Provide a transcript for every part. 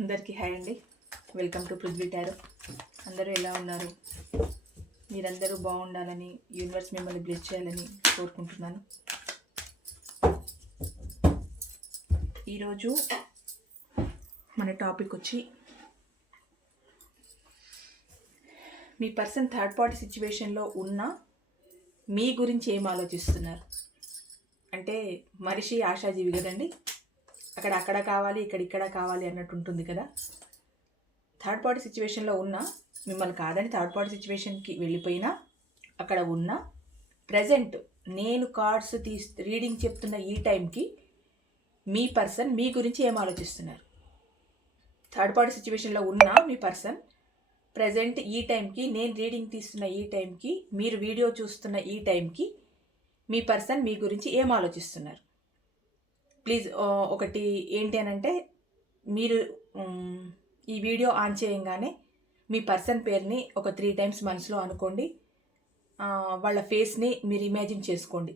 అందరికీ హాయ్ అండి. Welcome to Prithvi tarot. అందరూ ఎలా ఉన్నారు? మీరందరూ బాగుండాలని, యూనివర్స్ మిమ్మల్ని బ్లెస్ చేయాలని కోరుకుంటున్నాను. ఈరోజు మన టాపిక్ వచ్చి మీ పర్సన్ థర్డ్ పార్టీ సిచ్యువేషన్లో ఉన్న మీ గురించి ఏం ఆలోచిస్తున్నారు. అంటే మనిషి ఆశాజీవి కదండి. అక్కడ కావాలి, ఇక్కడ కావాలి అన్నట్టు ఉంటుంది కదా. థర్డ్ పార్టీ సిచ్యువేషన్లో ఉన్న మిమ్మల్ని కాదని థర్డ్ పార్టీ సిచ్యువేషన్కి వెళ్ళిపోయినా అక్కడ ఉన్న ప్రజెంట్ నేను కార్డ్స్ రీడింగ్ చెప్తున్న ఈ టైంకి మీ పర్సన్ మీ గురించి ఏం ఆలోచిస్తున్నారు. థర్డ్ పార్టీ సిచ్యువేషన్లో ఉన్న మీ పర్సన్ ప్రజెంట్ ఈ టైంకి, నేను రీడింగ్ తీస్తున్న ఈ టైంకి, మీరు వీడియో చూస్తున్న ఈ టైంకి మీ పర్సన్ మీ గురించి ఏం ఆలోచిస్తున్నారు. ప్లీజ్ ఒకటి ఏంటి అని అంటే, మీరు ఈ వీడియో ఆన్ చేయంగానే మీ పర్సన్ పేరుని ఒక 3 టైమ్స్ మనసులో అనుకోండి. వాళ్ళ ఫేస్ని మీరు ఇమాజిన్ చేసుకోండి.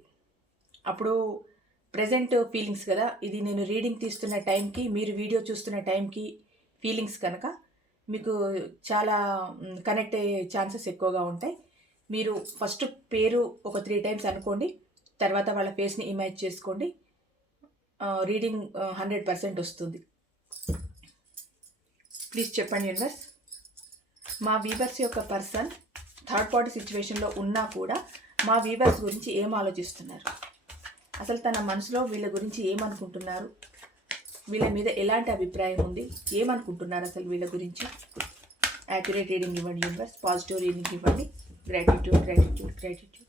అప్పుడు ప్రజెంట్ ఫీలింగ్స్ కదా, ఇది నేను రీడింగ్ తీస్తున్న టైంకి, మీరు వీడియో చూస్తున్న టైంకి ఫీలింగ్స్ కనుక మీకు చాలా కనెక్ట్ అయ్యే ఛాన్సెస్ ఎక్కువగా ఉంటాయి. మీరు ఫస్ట్ పేరు ఒక 3 టైమ్స్ అనుకోండి, తర్వాత వాళ్ళ ఫేస్ని ఇమాజిన్ చేసుకోండి. రీడింగ్ 100% వస్తుంది. ప్లీజ్ చెప్పండి యూనివర్స్, మా వీవర్స్ యొక్క పర్సన్ థర్డ్ పార్టీ సిచ్యువేషన్లో ఉన్నా కూడా మా వీవర్స్ గురించి ఏం ఆలోచిస్తున్నారు, అసలు తన మనసులో వీళ్ళ గురించి ఏమనుకుంటున్నారు, వీళ్ళ మీద ఎలాంటి అభిప్రాయం ఉంది, ఏమనుకుంటున్నారు అసలు వీళ్ళ గురించి. యాక్యురేట్ రీడింగ్ ఇవ్వండి యూనివర్స్, పాజిటివ్ రీడింగ్ ఇవ్వండి. Gratitude gratitude gratitude.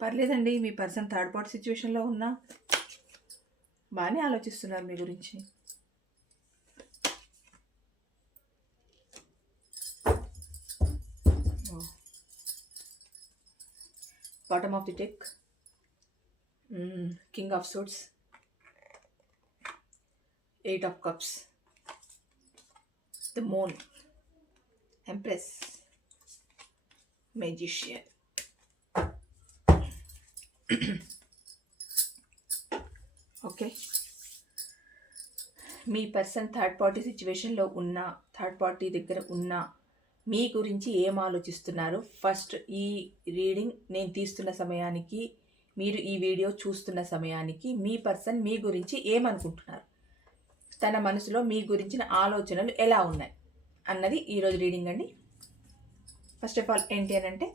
పర్లేదండి, మీ పర్సన్ థర్డ్ పార్టీ సిచ్యువేషన్లో ఉన్నా బాగానే ఆలోచిస్తున్నారు మీ గురించి. Bottom of the deck, king of swords, 8 of cups, the moon, empress, magician. Okay, me person third party సిచ్యువేషన్లో ఉన్న, థర్డ్ పార్టీ దగ్గర ఉన్న మీ గురించి ఏం ఆలోచిస్తున్నారు. ఫస్ట్ ఈ రీడింగ్ నేను తీస్తున్న సమయానికి, మీరు ఈ వీడియో చూస్తున్న సమయానికి మీ పర్సన్ మీ గురించి ఏమనుకుంటున్నారు, తన మనసులో మీ గురించిన ఆలోచనలు ఎలా ఉన్నాయి అన్నది ఈరోజు రీడింగ్ అండి. ఫస్ట్ ఆఫ్ ఆల్ ఏంటి అని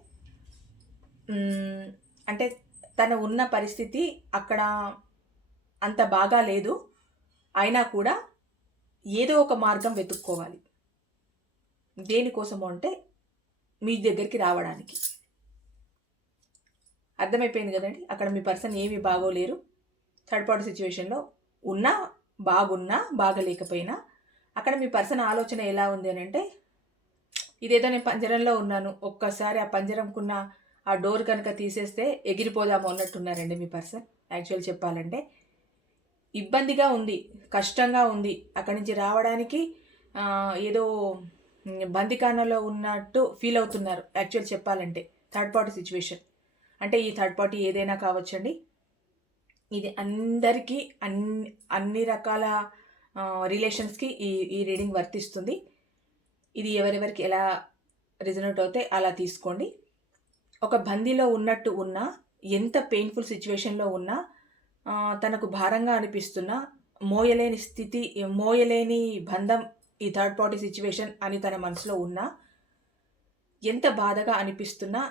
అంటే తను ఉన్న పరిస్థితి అక్కడ అంత బాగా లేదు, అయినా కూడా ఏదో ఒక మార్గం వెతుక్కోవాలి. దేనికోసము అంటే మీ దగ్గరికి రావడానికి. అర్థమైపోయింది కదండి. అక్కడ మీ పర్సన్ ఏమి బాగోలేరు. థర్డ్ పార్టీ సిచ్యువేషన్లో ఉన్నా, బాగున్నా బాగలేకపోయినా అక్కడ మీ పర్సన్ ఆలోచన ఎలా ఉంది అని అంటే, ఇదేదో నేను పంజరంలో ఉన్నాను, ఒక్కసారి ఆ పంజరంకున్న ఆ డోర్ కనుక తీసేస్తే ఎగిరిపోదాము అన్నట్టున్నారండి మీ పర్సన్. యాక్చువల్ చెప్పాలంటే ఇబ్బందిగా ఉంది, కష్టంగా ఉంది, అక్కడి నుంచి రావడానికి ఏదో బందికానలో ఉన్నట్టు ఫీల్ అవుతున్నారు. యాక్చువల్ చెప్పాలంటే థర్డ్ పార్టీ సిచ్యువేషన్ అంటే ఈ థర్డ్ పార్టీ ఏదైనా కావచ్చండి. ఇది అందరికీ అన్ని రకాల రిలేషన్స్కి ఈ రీడింగ్ వర్తిస్తుంది. ఇది ఎవరెవరికి ఎలా రిజనేట్ అవుతే అలా తీసుకోండి. ఒక బందీలో ఉన్నట్టు ఉన్నా, ఎంత పెయిన్ఫుల్ సిచ్యువేషన్లో ఉన్నా, తనకు భారంగా అనిపిస్తున్నా, మోయలేని స్థితి, మోయలేని బంధం ఈ థర్డ్ పార్టీ సిచ్యువేషన్ అని తన మనసులో ఉన్నా, ఎంత బాధగా అనిపిస్తున్నా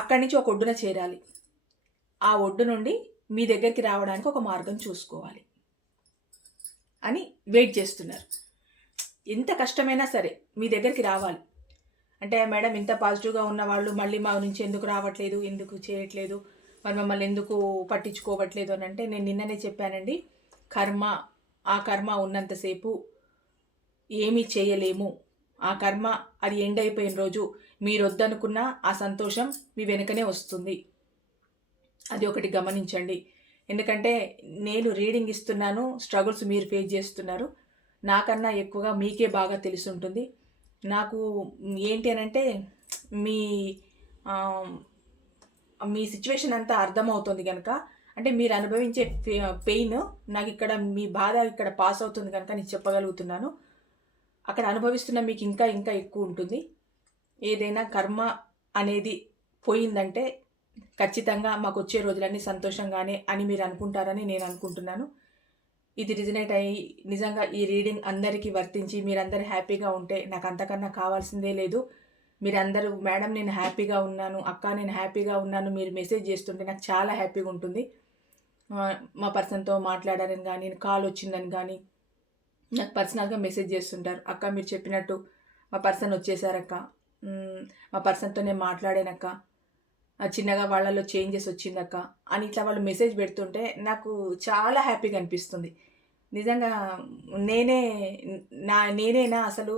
అక్కడి నుంచి ఒక ఒడ్డున చేరాలి. ఆ ఒడ్డు నుండి మీ దగ్గరికి రావడానికి ఒక మార్గం చూసుకోవాలి అని వెయిట్ చేస్తున్నారు. ఎంత కష్టమైనా సరే మీ దగ్గరికి రావాలి. అంటే మేడం ఇంత పాజిటివ్గా ఉన్న వాళ్ళు మళ్ళీ మా నుంచి ఎందుకు రావట్లేదు, ఎందుకు చేయట్లేదు, మరి మమ్మల్ని ఎందుకు పట్టించుకోవట్లేదు అని అంటే, నేను నిన్ననే చెప్పానండి, కర్మ, ఆ కర్మ ఉన్నంతసేపు ఏమీ చేయలేము. ఆ కర్మ అది ఎండ్ అయిపోయిన రోజు మీరు వద్దనుకున్న ఆ సంతోషం మీ వెనుకనే వస్తుంది. అది ఒకటి గమనించండి. ఎందుకంటే నేను రీడింగ్ ఇస్తున్నాను, స్ట్రగుల్స్ మీరు ఫేస్ చేస్తున్నారు. నాకన్నా ఎక్కువగా మీకే బాగా తెలుసుంటుంది. నాకు ఏంటి అనంటే మీ మీ సిచ్యువేషన్ అంతా అర్థమవుతుంది కనుక, అంటే మీరు అనుభవించే పెయిన్ నాకు ఇక్కడ మీ బాధ ఇక్కడ పాస్ అవుతుంది కనుక నేను చెప్పగలుగుతున్నాను. అక్కడ అనుభవిస్తున్న మీకు ఇంకా ఇంకా ఎక్కువ ఉంటుంది. ఏదైనా కర్మ అనేది పోయిందంటే ఖచ్చితంగా మాకు వచ్చే రోజులన్నీ సంతోషంగానే అని మీరు అనుకుంటారని నేను అనుకుంటున్నాను. ఇది రిజనేట్ అయ్యి నిజంగా ఈ రీడింగ్ అందరికీ వర్తించి మీరందరూ హ్యాపీగా ఉంటే నాకు అంతకన్నా కావాల్సిందే లేదు. మీరందరూ మేడం నేను హ్యాపీగా ఉన్నాను, అక్క నేను హ్యాపీగా ఉన్నాను మీరు మెసేజ్ చేస్తుంటే నాకు చాలా హ్యాపీగా ఉంటుంది. మా పర్సన్తో మాట్లాడారని కానీ, కాల్ వచ్చిందని కానీ నాకు పర్సనల్గా మెసేజ్ చేస్తుంటారు. అక్క మీరు చెప్పినట్టు మా పర్సన్ వచ్చేసారక్క, మా పర్సన్తో నేను మాట్లాడానక్క, చిన్నగా వాళ్ళలో చేంజెస్ వచ్చిందక్క అని ఇట్లా వాళ్ళు మెసేజ్ పెడుతుంటే నాకు చాలా హ్యాపీగా అనిపిస్తుంది. నిజంగా నేనేనా అసలు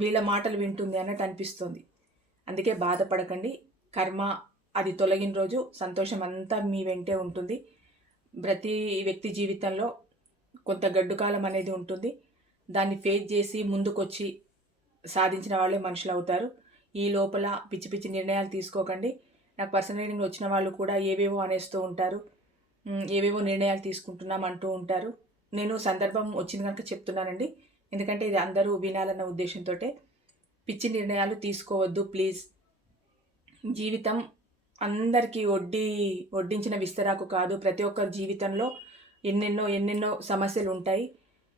వీళ్ళ మాటలు వింటుంది అన్నట్టు అనిపిస్తుంది. అందుకే బాధపడకండి. కర్మ అది తొలగిన రోజు సంతోషం అంతా మీ వెంటే ఉంటుంది. ప్రతి వ్యక్తి జీవితంలో కొంత గడ్డు కాలం అనేది ఉంటుంది. దాన్ని ఫేస్ చేసి ముందుకొచ్చి సాధించిన వాళ్ళే మనుషులు అవుతారు. ఈ లోపల పిచ్చి పిచ్చి నిర్ణయాలు తీసుకోకండి. నాకు పర్సనల్ రీడింగ్ వచ్చిన వాళ్ళు కూడా ఏవేవో అనేస్తూ ఉంటారు, ఏవేవో నిర్ణయాలు తీసుకుంటున్నాం అంటూ ఉంటారు. నేను సందర్భం వచ్చింది కనుక చెప్తున్నానండి. ఎందుకంటే ఇది అందరూ వినాలన్న ఉద్దేశంతో. పిచ్చి నిర్ణయాలు తీసుకోవద్దు ప్లీజ్. జీవితం అందరికీ వడ్డించిన విస్తరాకు కాదు. ప్రతి ఒక్కరి జీవితంలో ఎన్నెన్నో సమస్యలు ఉంటాయి.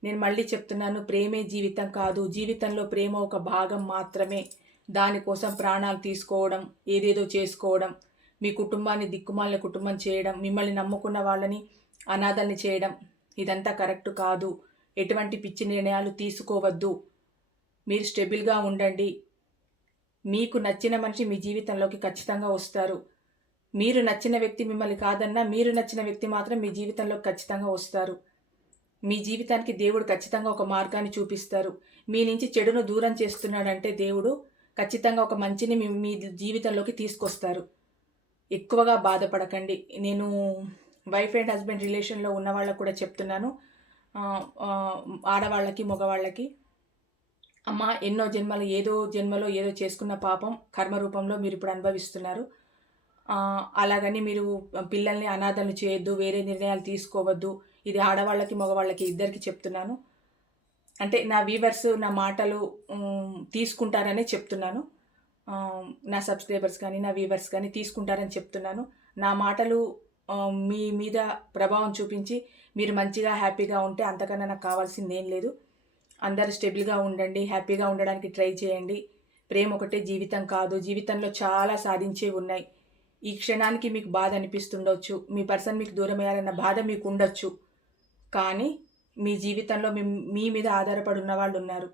నేను మళ్ళీ చెప్తున్నాను, ప్రేమే జీవితం కాదు. జీవితంలో ప్రేమ ఒక భాగం మాత్రమే. దానికోసం ప్రాణాలు తీసుకోవడం, ఏదేదో చేసుకోవడం, మీ కుటుంబాన్ని దిక్కుమాలిన కుటుంబం చేయడం, మిమ్మల్ని నమ్ముకున్న వాళ్ళని అనాథల్ని చేయడం, ఇదంతా కరెక్ట్ కాదు. ఎటువంటి పిచ్చి నిర్ణయాలు తీసుకోవద్దు. మీరు స్టెబుల్గా ఉండండి. మీకు నచ్చిన మనిషి మీ జీవితంలోకి ఖచ్చితంగా వస్తారు. మీరు నచ్చిన వ్యక్తి మిమ్మల్ని కాదన్నా, మీరు నచ్చిన వ్యక్తి మాత్రం మీ జీవితంలోకి ఖచ్చితంగా వస్తారు. మీ జీవితానికి దేవుడు ఖచ్చితంగా ఒక మార్గాన్ని చూపిస్తారు. మీ నుంచి చెడును దూరం చేస్తున్నాడంటే దేవుడు ఖచ్చితంగా ఒక మంచిని మీ జీవితంలోకి తీసుకొస్తారు. ఎక్కువగా బాధపడకండి. నేను వైఫ్ అండ్ హస్బెండ్ రిలేషన్లో ఉన్న వాళ్ళకు కూడా చెప్తున్నాను, ఆడవాళ్ళకి మగవాళ్ళకి, అమ్మ ఎన్నో జన్మలు జన్మలో ఏదో చేసుకున్న పాపం కర్మ రూపంలో మీరు ఇప్పుడు అనుభవిస్తున్నారు. అలాగని మీరు పిల్లల్ని అనాథలు చేయొద్దు, వేరే నిర్ణయాలు తీసుకోవద్దు. ఇది ఆడవాళ్ళకి మగవాళ్ళకి ఇద్దరికి చెప్తున్నాను. అంటే నా వ్యూవర్స్ నా మాటలు తీసుకుంటారనే చెప్తున్నాను. నా సబ్స్క్రైబర్స్ కానీ నా వ్యూవర్స్ కానీ తీసుకుంటారని చెప్తున్నాను. నా మాటలు మీ మీద ప్రభావం చూపించి మీరు మంచిగా హ్యాపీగా ఉంటే అంతకన్నా నాకు కావాల్సింది ఏం లేదు. అందరూ స్టెబుల్గా ఉండండి, హ్యాపీగా ఉండడానికి ట్రై చేయండి. ప్రేమ ఒకటే జీవితం కాదు. జీవితంలో చాలా సాధించేవి ఉన్నాయి. ఈ క్షణానికి మీకు బాధ అనిపిస్తుండొచ్చు, మీ పర్సన్ మీకు దూరమయ్యారన్న బాధ మీకు ఉండొచ్చు. కానీ మీ జీవితంలో మీ మీద ఆధారపడి ఉన్న వాళ్ళు ఉన్నారు.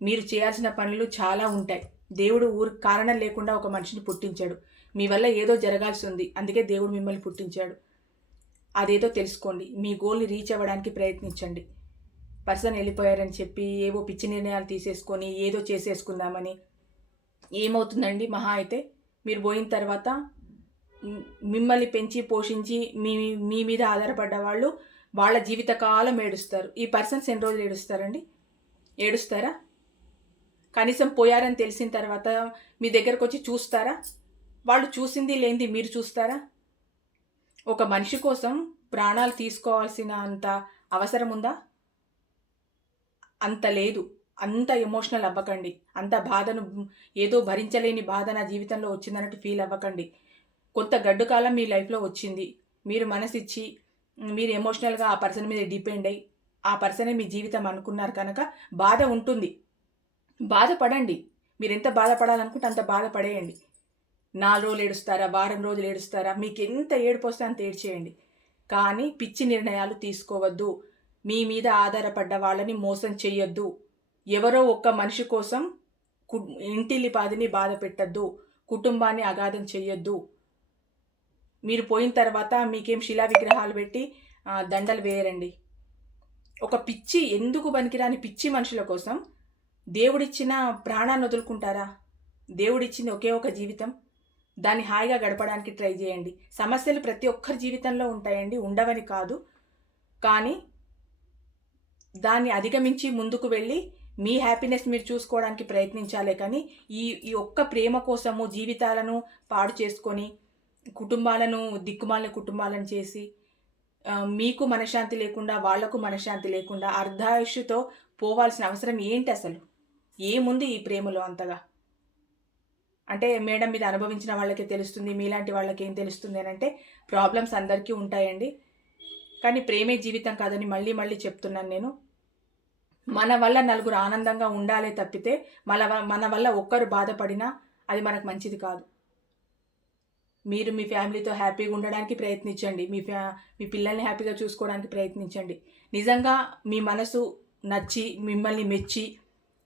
మీరు చేయాల్సిన పనులు చాలా ఉంటాయి. దేవుడు కారణం లేకుండా ఒక మనిషిని పుట్టించాడు. మీ వల్ల ఏదో జరగాల్సి ఉంది, అందుకే దేవుడు మిమ్మల్ని పుట్టించాడు. అదేదో తెలుసుకోండి. మీ గోల్ని రీచ్ అవ్వడానికి ప్రయత్నించండి. పర్సన్ వెళ్ళిపోయారని చెప్పి ఏవో పిచ్చి నిర్ణయాలు తీసేసుకొని ఏదో చేసేసుకుందామని ఏమవుతుందండి? మహా అయితే మీరు పోయిన తర్వాత మిమ్మల్ని పెంచి పోషించి మీ మీద ఆధారపడ్డ వాళ్ళు వాళ్ళ జీవితకాలం ఏడుస్తారు. ఈ పర్సన్స్ ఎన్ని రోజులు ఏడుస్తారండి? ఏడుస్తారా? కనీసం పోయారని తెలిసిన తర్వాత మీ దగ్గరకు వచ్చి చూస్తారా? వాళ్ళు చూసింది లేనిది మీరు చూస్తారా? ఒక మనిషి కోసం ప్రాణాలు తీసుకోవాల్సిన అంత అవసరం ఉందా? అంత లేదు. అంత ఎమోషనల్ అవ్వకండి. అంత బాధను, ఏదో భరించలేని బాధ నా జీవితంలో వచ్చిందన్నట్టు ఫీల్ అవ్వకండి. కొంత గడ్డు కాలం మీ లైఫ్లో వచ్చింది. మీరు మనసిచ్చి మీరు ఎమోషనల్గా ఆ పర్సన్ మీద డిపెండ్ అయ్యి ఆ పర్సనే మీ జీవితం అనుకున్నారు కనుక బాధ ఉంటుంది. బాధపడండి. మీరు ఎంత బాధపడాలనుకుంటే అంత బాధపడేయండి. 4 రోజులు ఏడుస్తారా, వారం రోజులు ఏడుస్తారా, మీకు ఎంత ఏడుపు వస్తే అంత ఏడ్చేయండి. కానీ పిచ్చి నిర్ణయాలు తీసుకోవద్దు. మీ మీద ఆధారపడ్డ వాళ్ళని మోసం చెయ్యొద్దు. ఎవరో ఒక్క మనిషి కోసం ఇంటిల్లిపాదిని బాధ పెట్టద్దు, కుటుంబాన్ని అగాధం చెయ్యొద్దు, మీరు పోయిన తర్వాత మీకేం శిలా విగ్రహాలు పెట్టి దండలు వేయరండి. ఒక పిచ్చి, ఎందుకు పనికిరాని పిచ్చి మనుషుల కోసం దేవుడిచ్చిన ప్రాణాన్ని వదులుకుంటారా? దేవుడిచ్చింది ఒకే ఒక జీవితం, దాన్ని హాయిగా గడపడానికి ట్రై చేయండి. సమస్యలు ప్రతి ఒక్కరి జీవితంలో ఉంటాయండి, ఉండవని కాదు. కానీ దాన్ని అధిగమించి ముందుకు వెళ్ళి మీ హ్యాపీనెస్ మీరు చూసుకోవడానికి ప్రయత్నించాలే కానీ ఈ ఒక్క ప్రేమ కోసము జీవితాలను పాడు చేసుకొని కుటుంబాలను దిక్కుమాలిన కుటుంబాలను చేసి మీకు మనశ్శాంతి లేకుండా వాళ్లకు మనశ్శాంతి లేకుండా అర్ధాయుష్యుతో పోవాల్సిన అవసరం ఏంటి? అసలు ఏముంది ఈ ప్రేమలో అంతగా? అంటే మేడం మీద అనుభవించిన వాళ్ళకే తెలుస్తుంది, మీలాంటి వాళ్ళకి ఏం తెలుస్తుంది అని అంటే ప్రాబ్లమ్స్ అందరికీ ఉంటాయండి. కానీ ప్రేమే జీవితం కాదని మళ్ళీ మళ్ళీ చెప్తున్నాను నేను. మన వల్ల నలుగురు ఆనందంగా ఉండాలే తప్పితే మన వల్ల ఒక్కరు బాధపడినా అది మనకు మంచిది కాదు. మీరు మీ ఫ్యామిలీతో హ్యాపీగా ఉండడానికి ప్రయత్నించండి, మీ పిల్లల్ని హ్యాపీగా చూసుకోవడానికి ప్రయత్నించండి. నిజంగా మీ మనసు నచ్చి మిమ్మల్ని మెచ్చి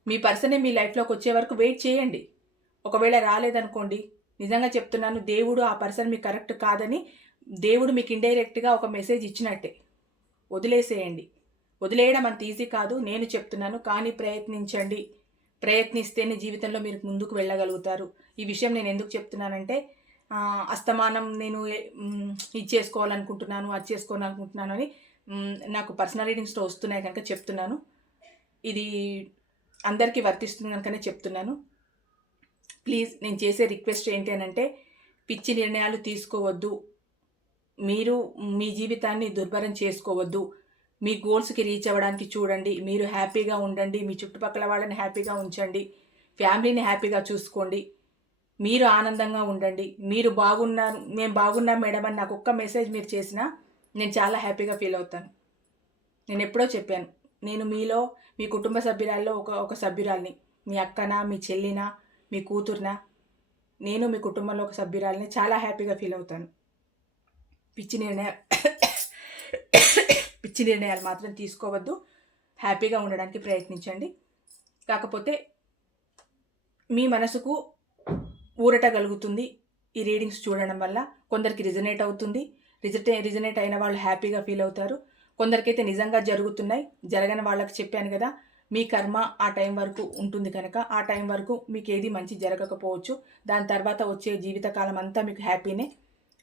మీ పర్సనే మీ లైఫ్లోకి వచ్చే వరకు వెయిట్ చేయండి. ఒకవేళ రాలేదనుకోండి, నిజంగా చెప్తున్నాను, దేవుడు ఆ పర్సన్ మీకు కరెక్ట్ కాదని దేవుడు మీకు ఇండైరెక్ట్గా ఒక మెసేజ్ ఇచ్చినట్టే. వదిలేసేయండి. వదిలేయడం అంత ఈజీ కాదు, నేను చెప్తున్నాను. కానీ ప్రయత్నించండి. ప్రయత్నిస్తేనే జీవితంలో మీరు ముందుకు వెళ్ళగలుగుతారు. ఈ విషయం నేను ఎందుకు చెప్తున్నానంటే అస్తమానం నేను ఇది చేసుకోవాలనుకుంటున్నాను, అది చేసుకోవాలనుకుంటున్నాను అని నాకు పర్సనల్ రీడింగ్స్లో వస్తున్నాయి కనుక చెప్తున్నాను. ఇది అందరికీ వర్తిస్తుంది కనుకనే చెప్తున్నాను. ప్లీజ్ నేను చేసే రిక్వెస్ట్ ఏంటి అని అంటే పిచ్చి నిర్ణయాలు తీసుకోవద్దు. మీరు మీ జీవితాన్ని దుర్భరం చేసుకోవద్దు. మీ గోల్స్కి రీచ్ అవ్వడానికి చూడండి. మీరు హ్యాపీగా ఉండండి. మీ చుట్టుపక్కల వాళ్ళని హ్యాపీగా ఉంచండి. ఫ్యామిలీని హ్యాపీగా చూసుకోండి. మీరు ఆనందంగా ఉండండి. మీరు బాగున్నారు, మేము బాగున్నాం మేడం అని నాకు ఒక్క మెసేజ్ మీరు చేసినా నేను చాలా హ్యాపీగా ఫీల్ అవుతాను. నేను ఎప్పుడో చెప్పాను, నేను మీలో మీ కుటుంబ సభ్యురాల్లో ఒక సభ్యురాల్ని. మీ అక్కనా, మీ చెల్లినా, మీ కూతురునా, నేను మీ కుటుంబంలో ఒక సభ్యురాల్ని. చాలా హ్యాపీగా ఫీల్ అవుతాను. పిచ్చి నిర్ణయాలు మాత్రం తీసుకోవద్దు. హ్యాపీగా ఉండడానికి ప్రయత్నించండి. కాకపోతే మీ మనసుకు ఊరట కలుగుతుంది ఈ రీడింగ్స్ చూడడం వల్ల. కొందరికి రిజనేట్ అవుతుంది. రిజనేట్ అయిన వాళ్ళు హ్యాపీగా ఫీల్ అవుతారు. కొందరికైతే నిజంగా జరుగుతున్నాయి. జరగని వాళ్ళకి చెప్పాను కదా, మీ కర్మ ఆ టైం వరకు ఉంటుంది కనుక ఆ టైం వరకు మీకు ఏది మంచి జరగకపోవచ్చు. దాని తర్వాత వచ్చే జీవితకాలం అంతా మీకు హ్యాపీనే.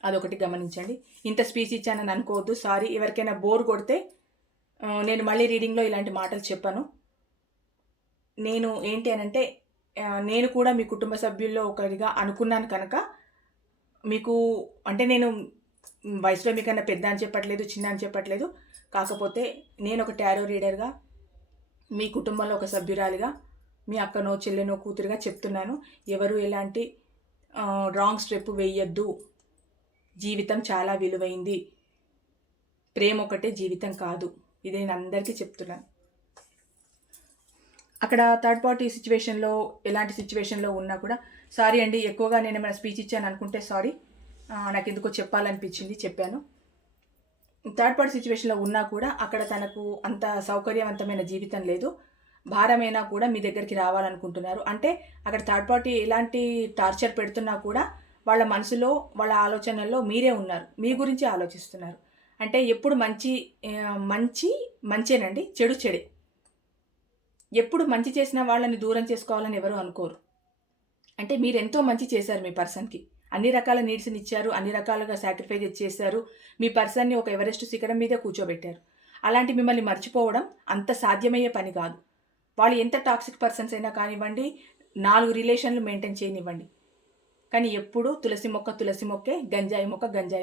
అదొకటి గమనించండి. ఇంత స్పీచ్ ఇచ్చానని అనుకోవద్దు. సారీ. ఎవరికైనా బోర్ కొడితే నేను మళ్ళీ రీడింగ్లో ఇలాంటి మాటలు చెప్పాను. నేను ఏంటి అనంటే నేను కూడా మీ కుటుంబ సభ్యుల్లో ఒకరిగా అనుకున్నాను కనుక మీకు, అంటే నేను వయసులో మీకన్నా పెద్ద అని చెప్పట్లేదు, చిన్న అని చెప్పట్లేదు. కాకపోతే నేను ఒక టారో రీడర్గా, మీ కుటుంబంలో ఒక సభ్యురాలిగా, మీ అక్కనో చెల్లెనో కూతురుగా చెప్తున్నాను. ఎవరు ఎలాంటి రాంగ్ స్టెప్ వేయద్దు. జీవితం చాలా విలువైంది. ప్రేమ ఒకటే జీవితం కాదు. ఇది నేను అందరికీ చెప్తున్నాను. అక్కడ థర్డ్ పార్టీ సిచ్యువేషన్లో ఎలాంటి సిచ్యువేషన్లో ఉన్నా కూడా సారీ అండి, ఎక్కువగా నేను ఏమైనా స్పీచ్ ఇచ్చాను అనుకుంటే సారీ. నాకు ఎందుకో చెప్పాలనిపించింది, చెప్పాను. థర్డ్ పార్టీ సిచ్యువేషన్లో ఉన్నా కూడా అక్కడ తనకు అంత సౌకర్యవంతమైన జీవితం లేదు. భారమైనా కూడా మీ దగ్గరికి రావాలనుకుంటున్నారు. అంటే అక్కడ థర్డ్ పార్టీ ఎలాంటి టార్చర్ పెడుతున్నా కూడా వాళ్ళ మనసులో, వాళ్ళ ఆలోచనల్లో మీరే ఉన్నారు. మీ గురించి ఆలోచిస్తున్నారు. అంటే ఎప్పుడు మంచేనండి, చెడు చెడే. ఎప్పుడు మంచి చేసిన వాళ్ళని దూరం చేసుకోవాలని ఎవరు అనుకోరు. అంటే మీరు ఎంతో మంచి చేశారు మీ పర్సన్కి. అన్ని రకాల నీడ్స్ని ఇచ్చారు, అన్ని రకాలుగా సాక్రిఫైస్ చేశారు. మీ పర్సన్ని ఒక ఎవరెస్ట్ శిఖరం మీదే కూర్చోబెట్టారు. అలాంటి మిమ్మల్ని మర్చిపోవడం అంత సాధ్యమయ్యే పని కాదు. వాళ్ళు ఎంత టాక్సిక్ పర్సన్స్ అయినా కానివ్వండి, 4 రిలేషన్లు మెయింటైన్ చేయనివ్వండి, కానీ ఎప్పుడు తులసి మొక్కే, గంజాయి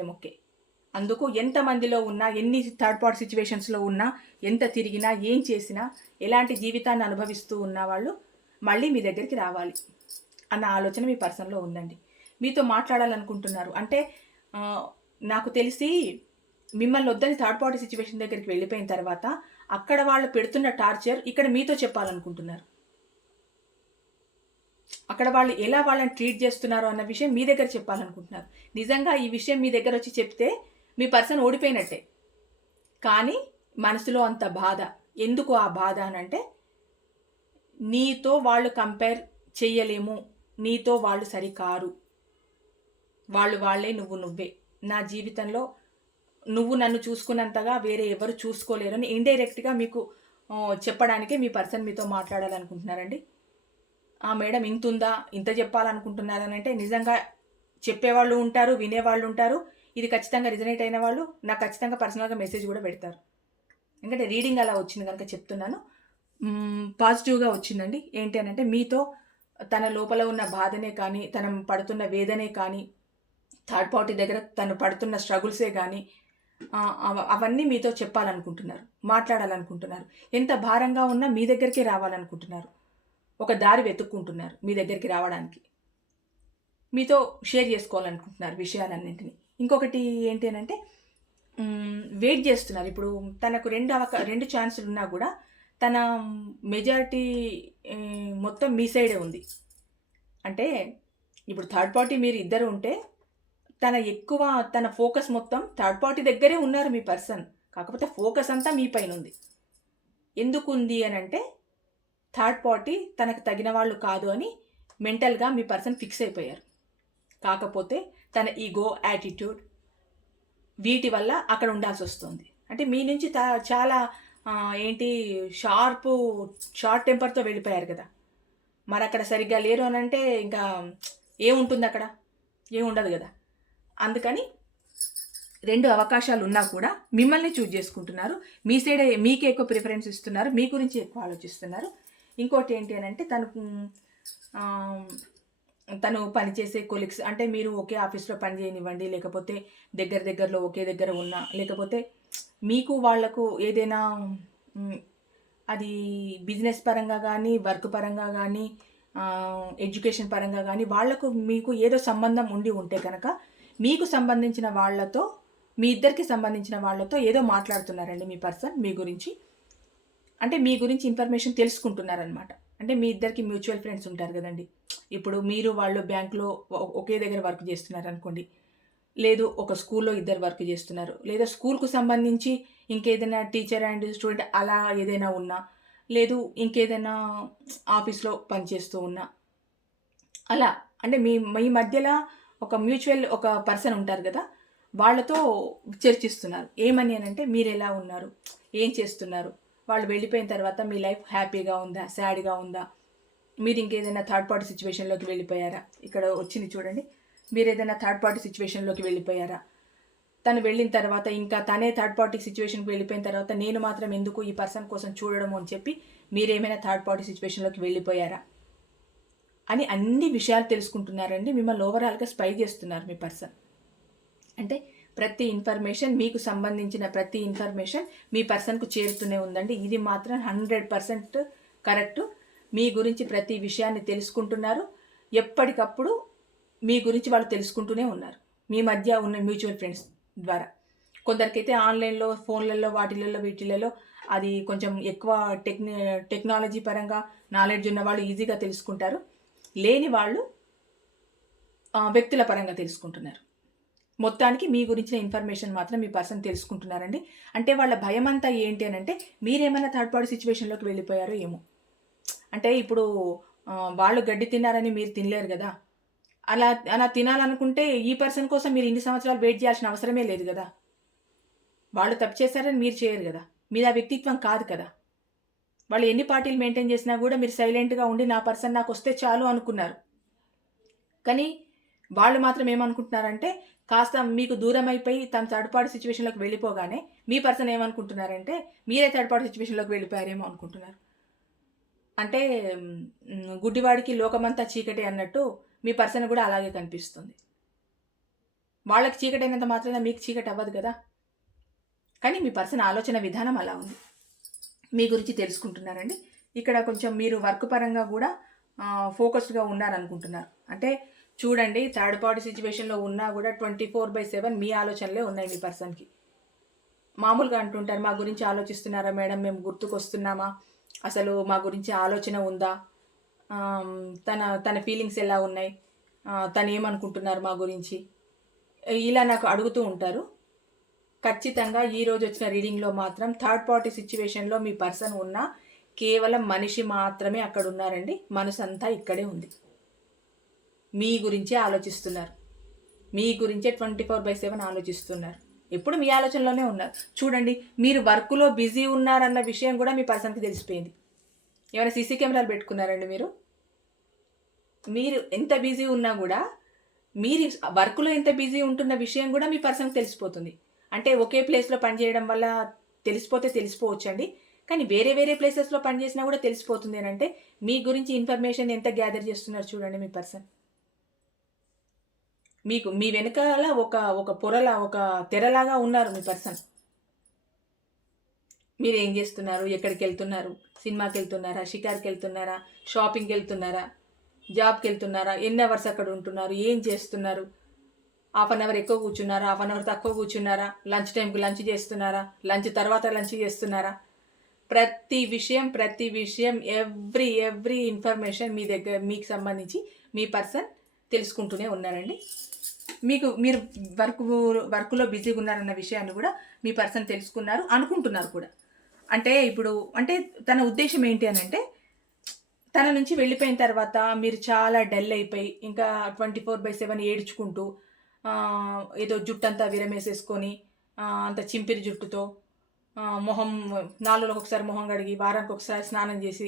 మొక్కే. అందుకు ఎంతమందిలో ఉన్నా, ఎన్ని థర్డ్ పార్టీ సిచ్యువేషన్స్లో ఉన్నా, ఎంత తిరిగినా, ఏం చేసినా, ఎలాంటి జీవితాన్ని అనుభవిస్తూ ఉన్న వాళ్ళు మళ్ళీ మీ దగ్గరికి రావాలి అన్న ఆలోచన మీ పర్సన్లో ఉందండి. మీతో మాట్లాడాలనుకుంటున్నారు. అంటే నాకు తెలిసి మిమ్మల్ని వద్దని థర్డ్ పార్టీ సిచ్యువేషన్ దగ్గరికి వెళ్ళిపోయిన తర్వాత అక్కడ వాళ్ళు పెడుతున్న టార్చర్ ఇక్కడ మీతో చెప్పాలనుకుంటున్నారు. అక్కడ వాళ్ళు ఎలా వాళ్ళని ట్రీట్ చేస్తున్నారో అన్న విషయం మీ దగ్గర చెప్పాలనుకుంటున్నారు. నిజంగా ఈ విషయం మీ దగ్గర వచ్చి చెప్తే మీ పర్సన్ ఓడిపోయినట్టే. కానీ మనసులో అంత బాధ. ఎందుకు ఆ బాధ అని అంటే నీతో వాళ్ళు కంపేర్ చెయ్యలేము, నీతో వాళ్ళు సరికారు, వాళ్ళు వాళ్ళే, నువ్వు నువ్వే, నా జీవితంలో నువ్వు నన్ను చూసుకున్నంతగా వేరే ఎవరు చూసుకోలేరు అని ఇండైరెక్ట్గా మీకు చెప్పడానికే మీ పర్సన్ మీతో మాట్లాడాలనుకుంటున్నారండి. మేడం ఇంతుందా, ఇంత చెప్పాలనుకుంటున్నారని అంటే నిజంగా చెప్పేవాళ్ళు ఉంటారు, వినేవాళ్ళు ఉంటారు. ఇది ఖచ్చితంగా రిజనేట్ అయిన వాళ్ళు నాకు ఖచ్చితంగా పర్సనల్గా మెసేజ్ కూడా పెడతారు. ఎందుకంటే రీడింగ్ అలా వచ్చింది కనుక చెప్తున్నాను. పాజిటివ్గా వచ్చిందండి. ఏంటి అని అంటే మీతో తన లోపల ఉన్న బాధనే కానీ, తన పడుతున్న వేదనే కానీ, థర్డ్ పార్టీ దగ్గర తను పడుతున్న స్ట్రగుల్సే కానీ అవన్నీ మీతో చెప్పాలనుకుంటున్నారు, మాట్లాడాలనుకుంటున్నారు. ఎంత భారంగా ఉన్నా మీ దగ్గరికే రావాలనుకుంటున్నారు. ఒక దారి వెతుక్కుంటున్నారు మీ దగ్గరికి రావడానికి. మీతో షేర్ చేసుకోవాలనుకుంటున్నారు విషయాలన్నింటినీ. ఇంకొకటి ఏంటి అని అంటే వెయిట్ చేస్తున్నారు. ఇప్పుడు తనకు రెండు ఛాన్సులు ఉన్నా కూడా తన మెజారిటీ మొత్తం మీ సైడే ఉంది. అంటే ఇప్పుడు థర్డ్ పార్టీ మీరు ఇద్దరు ఉంటే తన ఫోకస్ మొత్తం థర్డ్ పార్టీ దగ్గరే ఉన్నారు మీ పర్సన్. కాకపోతే ఫోకస్ అంతా మీ పైన ఉంది. ఎందుకు ఉంది అని అంటే థర్డ్ పార్టీ తనకు తగిన వాళ్ళు కాదు అని మెంటల్గా మీ పర్సన్ ఫిక్స్ అయిపోయారు. కాకపోతే తన ఈగో, యాటిట్యూడ్ వీటి వల్ల అక్కడ ఉండాల్సి వస్తుంది. అంటే మీ నుంచి చాలా షార్ట్ టెంపర్తో వెళ్ళిపోయారు కదా. మరి అక్కడ సరిగ్గా లేరు అని అంటే ఇంకా ఏముంటుంది అక్కడ? ఏముండదు కదా. అందుకని రెండు అవకాశాలు ఉన్నా కూడా మిమ్మల్ని చూజ్ చేసుకుంటున్నారు. మీ సైడే మీకే ఎక్కువ ప్రిఫరెన్స్ ఇస్తున్నారు, మీ గురించి ఎక్కువ ఆలోచిస్తున్నారు. ఇంకోటి ఏంటి అని అంటే తను పనిచేసే కొలీగ్స్, అంటే మీరు ఒకే ఆఫీస్లో పని చేయనివ్వండి, లేకపోతే దగ్గరలో ఒకే దగ్గర ఉన్నా, లేకపోతే మీకు వాళ్లకు ఏదైనా అది బిజినెస్ పరంగా కానీ, వర్క్ పరంగా కానీ, ఎడ్యుకేషన్ పరంగా కానీ వాళ్లకు మీకు ఏదో సంబంధం ఉండి ఉంటే కనుక మీకు సంబంధించిన వాళ్ళతో, మీ ఇద్దరికి సంబంధించిన వాళ్ళతో ఏదో మాట్లాడుతున్నారండి మీ పర్సన్ మీ గురించి. అంటే మీ గురించి ఇన్ఫర్మేషన్ తెలుసుకుంటున్నారనమాట. అంటే మీ ఇద్దరికి మ్యూచువల్ ఫ్రెండ్స్ ఉంటారు కదండి. ఇప్పుడు మీరు వాళ్ళు బ్యాంక్లో ఒకే దగ్గర వర్క్ చేస్తున్నారు అనుకోండి, లేదు ఒక స్కూల్లో ఇద్దరు వర్క్ చేస్తున్నారు, లేదా స్కూల్కు సంబంధించి ఇంకేదైనా టీచర్ అండ్ స్టూడెంట్ అలా ఏదైనా ఉన్నా, లేదు ఇంకేదైనా ఆఫీస్లో పనిచేస్తూ ఉన్నా, అలా అంటే మీ మధ్యలో ఒక పర్సన్ ఉంటారు కదా, వాళ్ళతో చర్చిస్తున్నారు. ఏమని అని అంటే మీరు ఎలా ఉన్నారు, ఏం చేస్తున్నారు, వాళ్ళు వెళ్ళిపోయిన తర్వాత మీ లైఫ్ హ్యాపీగా ఉందా, సాడ్గా ఉందా, మీరు ఇంకేదైనా థర్డ్ పార్టీ సిచ్యువేషన్లోకి వెళ్ళిపోయారా, ఇక్కడ వచ్చింది చూడండి, మీరు ఏదైనా థర్డ్ పార్టీ సిచ్యువేషన్లోకి వెళ్ళిపోయారా, తను వెళ్ళిన తర్వాత ఇంకా తనే థర్డ్ పార్టీ సిచ్యువేషన్కి వెళ్ళిపోయిన తర్వాత నేను మాత్రం ఎందుకు ఈ పర్సన్ కోసం చూడడము అని చెప్పి మీరేమైనా థర్డ్ పార్టీ సిచ్యువేషన్లోకి వెళ్ళిపోయారా అని అన్ని విషయాలు తెలుసుకుంటున్నారండి. మిమ్మల్ని ఓవరాల్గా స్పై చేస్తున్నారు మీ పర్సన్. అంటే ప్రతి ఇన్ఫర్మేషన్, మీకు సంబంధించిన ప్రతి ఇన్ఫర్మేషన్ మీ పర్సన్కు చేరుతూనే ఉందండి. ఇది మాత్రం 100% కరెక్ట్. మీ గురించి ప్రతి విషయాన్ని తెలుసుకుంటున్నారు. ఎప్పటికప్పుడు మీ గురించి వాళ్ళు తెలుసుకుంటూనే ఉన్నారు మీ మధ్య ఉన్న మ్యూచువల్ ఫ్రెండ్స్ ద్వారా. కొందరికైతే ఆన్లైన్లో, ఫోన్లలో, వీటిలలో అది కొంచెం ఎక్కువ టెక్నాలజీ పరంగా నాలెడ్జ్ ఉన్న వాళ్ళు ఈజీగా తెలుసుకుంటారు. లేని వాళ్ళు వ్యక్తుల పరంగా తెలుసుకుంటున్నారు. మొత్తానికి మీ గురించిన ఇన్ఫర్మేషన్ మాత్రం మీ పర్సన్ తెలుసుకుంటున్నారండి. అంటే వాళ్ళ భయం అంతా ఏంటి అని అంటే మీరేమైనా థర్డ్ పార్టీ సిచ్యువేషన్లోకి వెళ్ళిపోయారో ఏమో. అంటే ఇప్పుడు వాళ్ళు గడ్డి తిన్నారని మీరు తినలేరు కదా. అలా తినాలనుకుంటే ఈ పర్సన్ కోసం మీరు ఇన్ని సంవత్సరాలు వెయిట్ చేయాల్సిన అవసరమే లేదు కదా. వాళ్ళు తప్పు చేశారని మీరు చేయరు కదా, మీది ఆ వ్యక్తిత్వం కాదు కదా. వాళ్ళు ఎన్ని పార్టీలు మెయింటైన్ చేసినా కూడా మీరు సైలెంట్గా ఉండి నా పర్సన్ నాకు వస్తే చాలు అనుకున్నారు. కానీ వాళ్ళు మాత్రం ఏమనుకుంటున్నారంటే కాస్త మీకు దూరం అయిపోయి తను థర్డ్ పార్టీ సిచ్యువేషన్లోకి వెళ్ళిపోగానే మీ పర్సన్ ఏమనుకుంటున్నారంటే మీరే థర్డ్ పార్టీ సిచ్యువేషన్లోకి వెళ్ళిపోయారేమో అనుకుంటున్నారు. అంటే గుడ్డివాడికి లోకమంతా చీకటి అన్నట్టు మీ పర్సన్ కూడా అలాగే కనిపిస్తుంది. వాళ్ళకి చీకటి అయినంత మాత్రాన మీకు చీకటి అవ్వదు కదా. కానీ మీ పర్సన్ ఆలోచన విధానం అలా ఉంది. మీ గురించి తెలుసుకుంటున్నారండి. ఇక్కడ కొంచెం మీరు వర్క్ పరంగా కూడా ఫోకస్డ్గా ఉన్నారనుకుంటున్నారు. అంటే చూడండి, థర్డ్ పార్టీ సిచ్యువేషన్లో ఉన్నా కూడా 24/7 మీ ఆలోచనలే ఉన్నాయి మీ పర్సన్కి. మామూలుగా అంటుంటారు, మా గురించి ఆలోచిస్తున్నారా మేడం, మేము గుర్తుకొస్తున్నామా, అసలు మా గురించి ఆలోచన ఉందా, తన ఫీలింగ్స్ ఎలా ఉన్నాయి, తను ఏమనుకుంటున్నారు మా గురించి, ఇలా నాకు అడుగుతూ ఉంటారు. ఖచ్చితంగా ఈరోజు వచ్చిన రీడింగ్లో మాత్రం థర్డ్ పార్టీ సిచ్యువేషన్లో మీ పర్సన్ ఉన్నా కేవలం మనిషి మాత్రమే అక్కడ ఉన్నారండి. మనసు అంతా ఇక్కడే ఉంది. మీ గురించే ఆలోచిస్తున్నారు. మీ గురించే 24/7 ఆలోచిస్తున్నారు. ఎప్పుడు మీ ఆలోచనలోనే ఉన్నారు. చూడండి, మీరు వర్క్లో బిజీ ఉన్నారన్న విషయం కూడా మీ పర్సన్కి తెలిసిపోయింది. ఏమైనా సీసీ కెమెరాలు పెట్టుకున్నారండి మీరు? మీరు ఎంత బిజీ ఉన్నా కూడా మీరు వర్క్లో ఎంత బిజీ ఉంటున్న విషయం కూడా మీ పర్సన్కి తెలిసిపోతుంది. అంటే ఒకే ప్లేస్లో పనిచేయడం వల్ల తెలిసిపోవచ్చండి. కానీ వేరే వేరే ప్లేసెస్లో పనిచేసినా కూడా తెలిసిపోతుంది అని అంటే మీ గురించి ఇన్ఫర్మేషన్ ఎంత గ్యాదర్ చేస్తున్నారు చూడండి మీ పర్సన్. మీ వెనకాల ఒక పొరలా, ఒక తెరలాగా ఉన్నారు మీ పర్సన్. మీరు ఏం చేస్తున్నారు, ఎక్కడికి వెళ్తున్నారు, సినిమాకి వెళ్తున్నారా, షికార్కి వెళ్తున్నారా, షాపింగ్కి వెళ్తున్నారా, జాబ్కి వెళ్తున్నారా, ఎన్ని అవర్స్ అక్కడ ఉంటున్నారు, ఏం చేస్తున్నారు, 1/2 అవర్ ఎక్కువ కూర్చున్నారా, 1/2 అవర్ తక్కువ కూర్చున్నారా, లంచ్ టైంకి లంచ్ చేస్తున్నారా, లంచ్ తర్వాత లంచ్ చేస్తున్నారా, ప్రతి విషయం ఎవ్రీ ఇన్ఫర్మేషన్ మీకు సంబంధించి మీ పర్సన్ తెలుసుకుంటూనే ఉన్నారండి. మీరు వర్క్లో బిజీగా ఉన్నారన్న విషయాన్ని కూడా మీ పర్సన్ తెలుసుకున్నారు, అనుకుంటున్నారు కూడా. అంటే తన ఉద్దేశం ఏంటి అని అంటే, తన నుంచి వెళ్ళిపోయిన తర్వాత మీరు చాలా డల్ అయిపోయి ఇంకా 24/7 ఏడ్చుకుంటూ ఏదో జుట్టంతా విరమేసేసుకొని అంత చింపిరి జుట్టుతో మొహం 4 రోజులకు ఒకసారి మొహం కడిగి వారానికి ఒకసారి స్నానం చేసి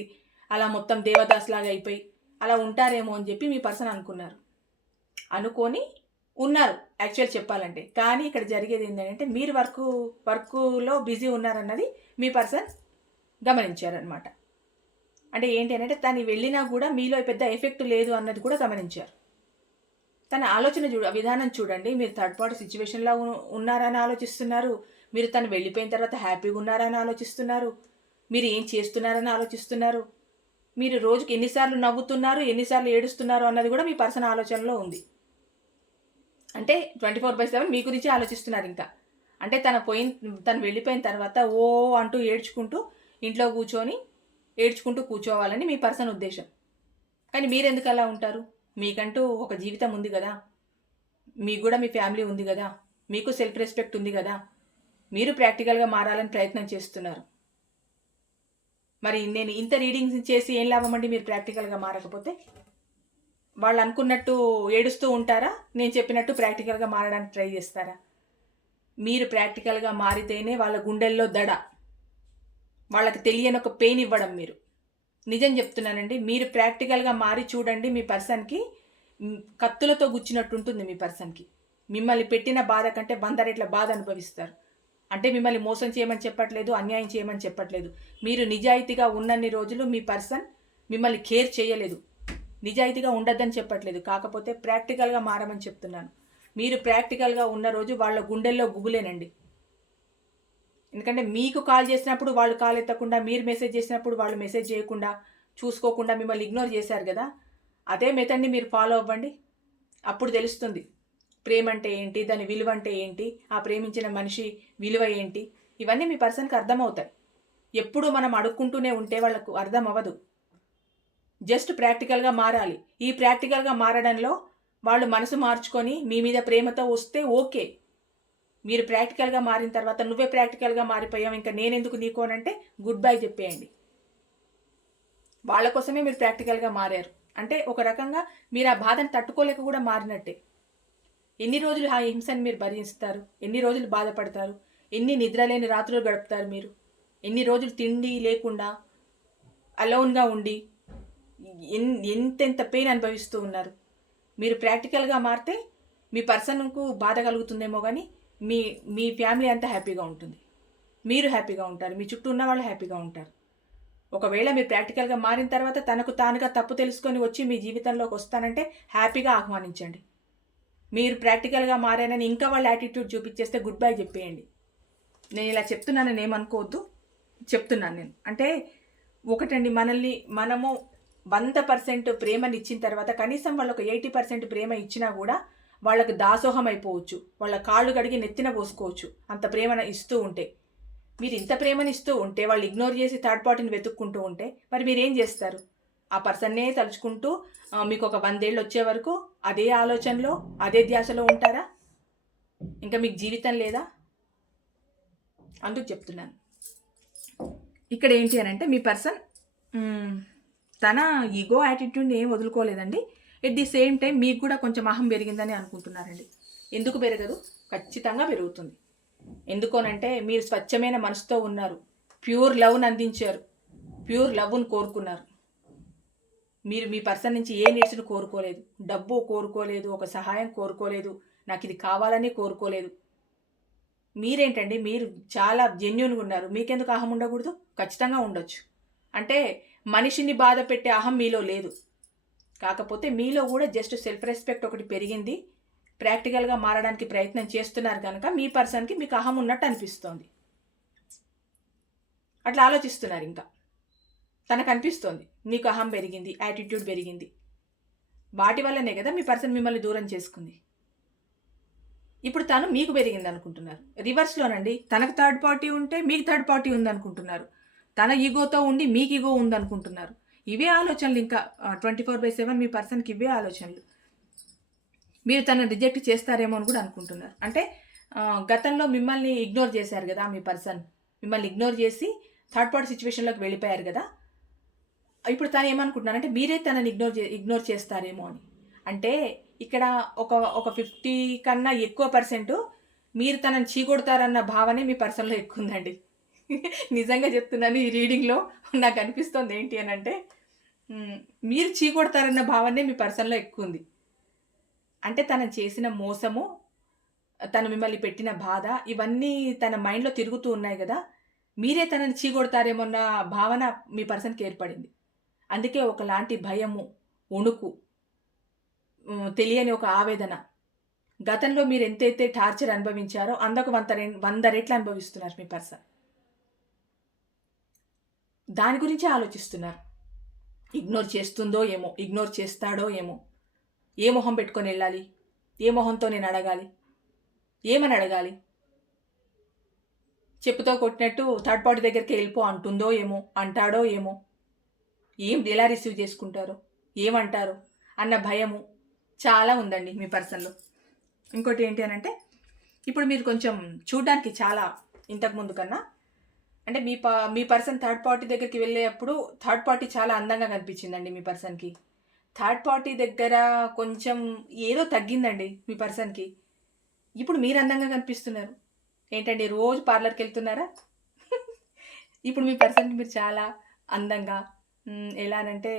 అలా మొత్తం దేవదాస్లాగా అయిపోయి అలా ఉంటారేమో అని చెప్పి మీ పర్సన్ అనుకొని ఉన్నారు యాక్చువల్ చెప్పాలంటే. కానీ ఇక్కడ జరిగేది ఏంటంటే మీరు వర్క్లో బిజీ ఉన్నారన్నది మీ పర్సన్ గమనించారనమాట. అంటే ఏంటి అంటే తను వెళ్ళినా కూడా మీలో పెద్ద ఎఫెక్ట్ లేదు అన్నది కూడా గమనించారు. తన ఆలోచన విధానం చూడండి. మీరు థర్డ్ పార్టీ సిచ్యువేషన్లో ఉన్నారని ఆలోచిస్తున్నారు. మీరు తను వెళ్ళిపోయిన తర్వాత హ్యాపీగా ఉన్నారని ఆలోచిస్తున్నారు. మీరు ఏం చేస్తున్నారని ఆలోచిస్తున్నారు. మీరు రోజుకి ఎన్నిసార్లు నవ్వుతున్నారు, ఎన్నిసార్లు ఏడుస్తున్నారు అన్నది కూడా మీ పర్సన్ ఆలోచనలో ఉంది. అంటే 24/7 మీ గురించి ఆలోచిస్తున్నారు ఇంకా. అంటే తను వెళ్ళిపోయిన తర్వాత ఓ అంటూ ఏడ్చుకుంటూ ఇంట్లో ఏడ్చుకుంటూ కూర్చోవాలని మీ పర్సన్ ఉద్దేశం. కానీ మీరెందుకు అలా ఉంటారు? మీకంటూ ఒక జీవితం ఉంది కదా, మీకు కూడా మీ ఫ్యామిలీ ఉంది కదా, మీకు సెల్ఫ్ రెస్పెక్ట్ ఉంది కదా. మీరు ప్రాక్టికల్గా మారాలని ప్రయత్నం చేస్తున్నారు. మరి నేను ఇంత రీడింగ్స్ చేసి ఏం లాభం అండి మీరు ప్రాక్టికల్గా మారకపోతే? వాళ్ళు అనుకున్నట్టు ఏడుస్తూ ఉంటారా, నేను చెప్పినట్టు ప్రాక్టికల్గా మారడానికి ట్రై చేస్తారా? మీరు ప్రాక్టికల్గా మారితేనే వాళ్ళ గుండెల్లో దడ, వాళ్ళకి తెలియని ఒక పెయిన్ ఇవ్వడం. మీరు నిజం చెప్తున్నానండి. మీరు ప్రాక్టికల్గా మారి చూడండి, మీ పర్సన్కి కత్తులతో గుచ్చినట్టు ఉంటుంది. మీ పర్సన్కి మిమ్మల్ని పెట్టిన బాధ కంటే 100 రెట్ల బాధ అనుభవిస్తారు. అంటే మిమ్మల్ని మోసం చేయమని చెప్పట్లేదు, అన్యాయం చేయమని చెప్పట్లేదు. మీరు నిజాయితీగా ఉన్నన్ని రోజులు మీ పర్సన్ మిమ్మల్ని కేర్ చేయలేదు, నిజాయితీగా ఉండద్దని చెప్పట్లేదు. కాకపోతే ప్రాక్టికల్గా మారమని చెప్తున్నాను. మీరు ప్రాక్టికల్గా ఉన్న రోజు వాళ్ళ గుండెల్లో గుబులేనండి. ఎందుకంటే మీకు కాల్ చేసినప్పుడు వాళ్ళు కాల్ ఎత్తకుండా, మీరు మెసేజ్ చేసినప్పుడు వాళ్ళు మెసేజ్ చేయకుండా, చూసుకోకుండా మిమ్మల్ని ఇగ్నోర్ చేశారు కదా. అదే మెథడ్ని మీరు ఫాలో అవ్వండి. అప్పుడు తెలుస్తుంది ప్రేమ అంటే ఏంటి, దాని విలువ అంటే ఏంటి, ఆ ప్రేమించిన మనిషి విలువ ఏంటి. ఇవన్నీ మీ పర్సన్కి అర్థమవుతాయి. ఎప్పుడు మనం అడుక్కుంటూనే ఉంటే వాళ్ళకు అర్థం అవ్వదు. జస్ట్ ప్రాక్టికల్గా మారాలి. ఈ ప్రాక్టికల్గా మారడంలో వాళ్ళు మనసు మార్చుకొని మీ మీద ప్రేమతో వస్తే ఓకే. మీరు ప్రాక్టికల్గా మారిన తర్వాత నువ్వే ప్రాక్టికల్గా మారిపోయావు, ఇంకా నేనెందుకు నీకు అనంటే గుడ్ బై చెప్పేయండి. వాళ్ళ కోసమే మీరు ప్రాక్టికల్గా మారారు అంటే ఒక రకంగా మీరు ఆ బాధను తట్టుకోలేక కూడా మారినట్టే. ఎన్ని రోజులు ఆ హింసని మీరు భరిస్తారు, ఎన్ని రోజులు బాధపడతారు, ఎన్ని నిద్రలేని రాత్రులు గడుపుతారు మీరు, ఎన్ని రోజులు తిండి లేకుండా అలోన్గా ఉండి ఎంతెంత పెయిన్ అనుభవిస్తూ ఉన్నారు. మీరు ప్రాక్టికల్గా మారితే మీ పర్సన్కు బాధ కలుగుతుందేమో కానీ మీ ఫ్యామిలీ అంతా హ్యాపీగా ఉంటుంది, మీరు హ్యాపీగా ఉంటారు, మీ చుట్టూ ఉన్న వాళ్ళు హ్యాపీగా ఉంటారు. ఒకవేళ మీరు ప్రాక్టికల్గా మారిన తర్వాత తనకు తానుగా తప్పు తెలుసుకొని వచ్చి మీ జీవితంలోకి వస్తానంటే హ్యాపీగా ఆహ్వానించండి. మీరు ప్రాక్టికల్గా మారానని ఇంకా వాళ్ళ యాటిట్యూడ్ చూపించేస్తే గుడ్ బై చెప్పేయండి. నేను ఇలా చెప్తున్నానని ఏమనుకోవద్దు, చెప్తున్నాను నేను. అంటే ఒకటండి, మనము 100% ప్రేమని ఇచ్చిన తర్వాత కనీసం వాళ్ళకు 80% ప్రేమ ఇచ్చినా కూడా వాళ్ళకు దాసోహం అయిపోవచ్చు, వాళ్ళ కాళ్ళు కడిగి నెత్తిన పోసుకోవచ్చు అంత ప్రేమను ఇస్తూ ఉంటే. మీరు ఇంత ప్రేమని ఇస్తూ ఉంటే వాళ్ళు ఇగ్నోర్ చేసి థర్డ్ పార్టీని వెతుక్కుంటూ ఉంటే మరి మీరేం చేస్తారు? ఆ పర్సన్నే తలుచుకుంటూ మీకు ఒక 100 ఏళ్ళు వచ్చే వరకు అదే ఆలోచనలో అదే ధ్యాసలో ఉంటారా? ఇంకా మీకు జీవితం లేదా? అందుకు చెప్తున్నాను. ఇక్కడ ఏంటి అని అంటే మీ పర్సన్ మ్, తన ఈగో యాటిట్యూడ్ని ఏం వదులుకోలేదండి. ఎట్ ది సేమ్ టైం మీకు కూడా కొంచెం అహం పెరిగిందని అనుకుంటున్నారండి. ఎందుకు పెరగదు? ఖచ్చితంగా పెరుగుతుంది. ఎందుకోనంటే మీరు స్వచ్ఛమైన మనసుతో ఉన్నారు, ప్యూర్ లవ్ని అందించారు, ప్యూర్ లవ్ని కోరుకున్నారు. మీరు మీ పర్సన్ నుంచి ఏ నీడ్స్ని కోరుకోలేదు, డబ్బు కోరుకోలేదు, ఒక సహాయం కోరుకోలేదు, నాకు ఇది కావాలని కోరుకోలేదు. మీరేంటండి, మీరు చాలా జెన్యున్గా ఉన్నారు. మీకెందుకు అహం ఉండకూడదు? ఖచ్చితంగా ఉండొచ్చు. అంటే మనిషిని బాధ పెట్టే అహం మీలో లేదు. కాకపోతే మీలో కూడా జస్ట్ సెల్ఫ్ రెస్పెక్ట్ ఒకటి పెరిగింది. ప్రాక్టికల్గా మారడానికి ప్రయత్నం చేస్తున్నారు కనుక మీ పర్సన్కి మీకు అహం ఉన్నట్టు అనిపిస్తోంది. అట్లా ఆలోచిస్తున్నారు. ఇంకా తనకు అనిపిస్తోంది మీకు అహం పెరిగింది, యాటిట్యూడ్ పెరిగింది. వాటి వల్లనే కదా మీ పర్సన్ మిమ్మల్ని దూరం చేసుకుంది. ఇప్పుడు తను మీకు పెరిగింది అనుకుంటున్నారు. రివర్స్లోనండి, తనకు థర్డ్ పార్టీ ఉంటే మీకు థర్డ్ పార్టీ ఉంది అనుకుంటున్నారు. తన ఈగోతో ఉండి మీకు ఈగో ఉంది అనుకుంటున్నారు. ఇవే ఆలోచనలు. ఇంకా 24/7 మీ పర్సన్కి ఇవే ఆలోచనలు. మీరు తనని రిజెక్ట్ చేస్తారేమో అని కూడా అనుకుంటున్నారు. అంటే గతంలో మిమ్మల్ని ఇగ్నోర్ చేశారు కదా మీ పర్సన్. మిమ్మల్ని ఇగ్నోర్ చేసి థర్డ్ పార్టీ సిచ్యువేషన్లోకి వెళ్ళిపోయారు కదా. ఇప్పుడు తను ఏమనుకుంటున్నారంటే మీరే తనని ఇగ్నోర్ చేస్తారేమో అని. అంటే ఇక్కడ ఒక 50 కన్నా ఎక్కువ % మీరు తనని చీకొడతారన్న భావనే మీ పర్సన్లో ఎక్కువ ఉందండి. నిజంగా చెప్తున్నాను. ఈ రీడింగ్లో నాకు అనిపిస్తుంది ఏంటి అని అంటే, మీరు చీకొడతారన్న భావనే మీ పర్సన్లో ఎక్కువ ఉంది. అంటే తను చేసిన మోసము, తను మిమ్మల్ని పెట్టిన బాధ, ఇవన్నీ తన మైండ్లో తిరుగుతూ ఉన్నాయి కదా. మీరే తనని చీకొడతారేమన్న భావన మీ పర్సన్కి ఏర్పడింది. అందుకే ఒకలాంటి భయము, వణుకు, తెలియని ఒక ఆవేదన. గతంలో మీరు ఎంతైతే టార్చర్ అనుభవించారో అందుకు 100 రెట్లు అనుభవిస్తున్నారు మీ పర్సన్. దాని గురించి ఆలోచిస్తున్నారు. ఇగ్నోర్ చేస్తుందో ఏమో, ఇగ్నోర్ చేస్తాడో ఏమో, ఏ మొహం పెట్టుకొని వెళ్ళాలి, ఏ మొహంతో నేను అడగాలి, ఏమని అడగాలి, చెప్పుతో కొట్టినట్టు థర్డ్ పార్టీ దగ్గరికి వెళ్ళిపో అంటుందో ఏమో, అంటాడో ఏమో, ఎలా రిసీవ్ చేసుకుంటారో, ఏమంటారో అన్న భయము చాలా ఉందండి మీ పర్సన్లో. ఇంకోటి ఏంటి అని అంటే, ఇప్పుడు మీరు కొంచెం చూడడానికి చాలా ఇంతకుముందు కన్నా అంటే మీ పర్సన్ థర్డ్ పార్టీ దగ్గరికి వెళ్ళేటప్పుడు థర్డ్ పార్టీ చాలా అందంగా కనిపించిందండి మీ పర్సన్కి. థర్డ్ పార్టీ దగ్గర కొంచెం ఏదో తగ్గిందండి మీ పర్సన్కి. ఇప్పుడు మీరు అందంగా కనిపిస్తున్నారు. ఏంటండి, రోజు పార్లర్కి వెళ్తున్నారా? ఇప్పుడు మీ పర్సన్కి మీరు చాలా అందంగా, ఎలానంటే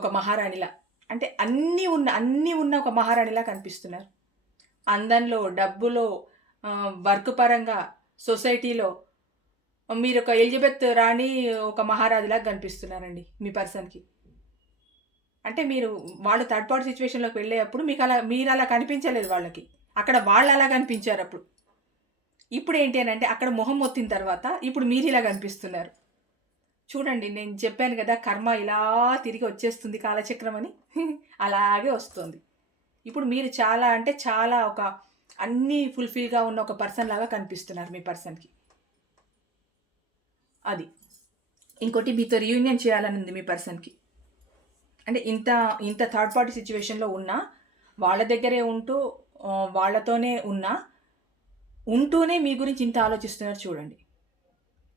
ఒక మహారాణిలా, అంటే అన్నీ ఉన్న ఒక మహారాణిలా కనిపిస్తున్నారు. అందంలో, డబ్బులో, వర్క్ పరంగా, సొసైటీలో మీరు ఒక ఎలిజబెత్ రాణి, ఒక మహారాజులా కనిపిస్తున్నారండి మీ పర్సన్కి. అంటే వాళ్ళు థర్డ్ పార్టీ సిచ్యువేషన్లోకి వెళ్ళేటప్పుడు మీరు అలా కనిపించలేదు వాళ్ళకి. అక్కడ వాళ్ళు అలా కనిపించారు అప్పుడు. ఇప్పుడు ఏంటి అని అంటే, అక్కడ మొహం మొత్తిన తర్వాత ఇప్పుడు మీరు ఇలా కనిపిస్తున్నారు. చూడండి, నేను చెప్పాను కదా, కర్మ ఇలా తిరిగి వచ్చేస్తుంది కాలచక్రం అని. అలాగే వస్తుంది. ఇప్పుడు మీరు చాలా అంటే చాలా అన్నీ ఫుల్ఫిల్గా ఉన్న ఒక పర్సన్ లాగా కనిపిస్తున్నారు మీ పర్సన్కి. అది. ఇంకోటి, మీతో రీయూనియన్ చేయాలని ఉంది మీ పర్సన్కి. అంటే ఇంత థర్డ్ పార్టీ సిచ్యువేషన్లో ఉన్నా, వాళ్ళ దగ్గరే ఉంటూ, వాళ్ళతోనే ఉంటూనే మీ గురించి ఇంత ఆలోచిస్తున్నారు చూడండి.